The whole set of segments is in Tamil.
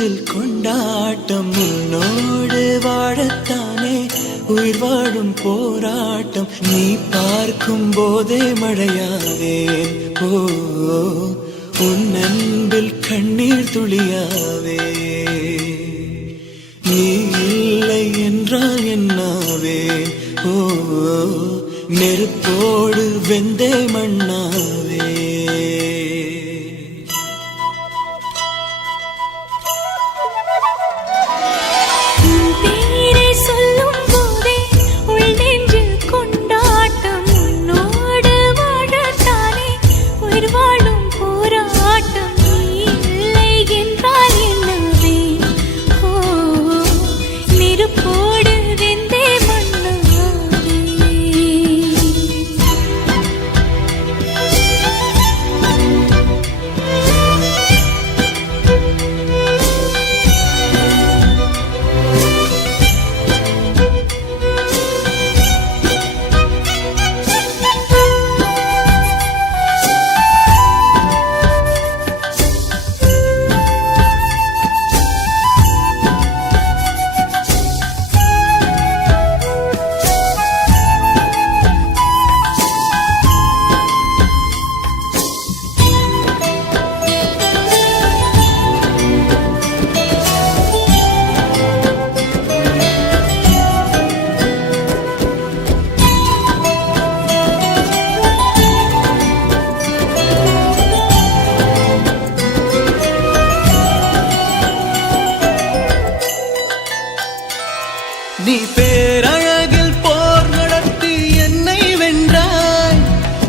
நெஞ்சில் கொண்டாட்டம் உன்னோடு வாழத்தானே உயிர் வாழும் போராட்டம் நீ பார்க்கும் போதே மழையாவேன் ஓ உன் அன்பில் கண்ணீர் துளியாவே நீ இல்லை என்றால் என்னாவேன் ஓ நெருப்போடு வெந்தே மண்ணாவே நீ பேரழகில் போர் நடத்தி என்னை வென்றாய்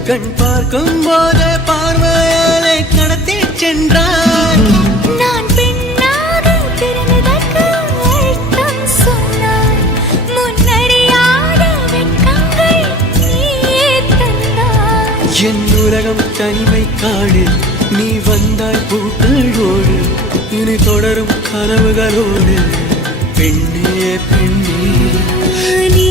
கண் பார்க்கும் போதே பார்வையாலே கடத்தி சென்றாய் நான் பெண்ணாக பிறந்ததற்கு அர்த்தம் சொன்னாய் முன்னறியாத வெட்கங்கள் நீயே தந்தாய் என் உலகம் தனிமை காடு நீ வந்தாய் பூக்களோடு இனி தொடரும் கனவுகளோடு பெண்ணே பெண்ணே நீ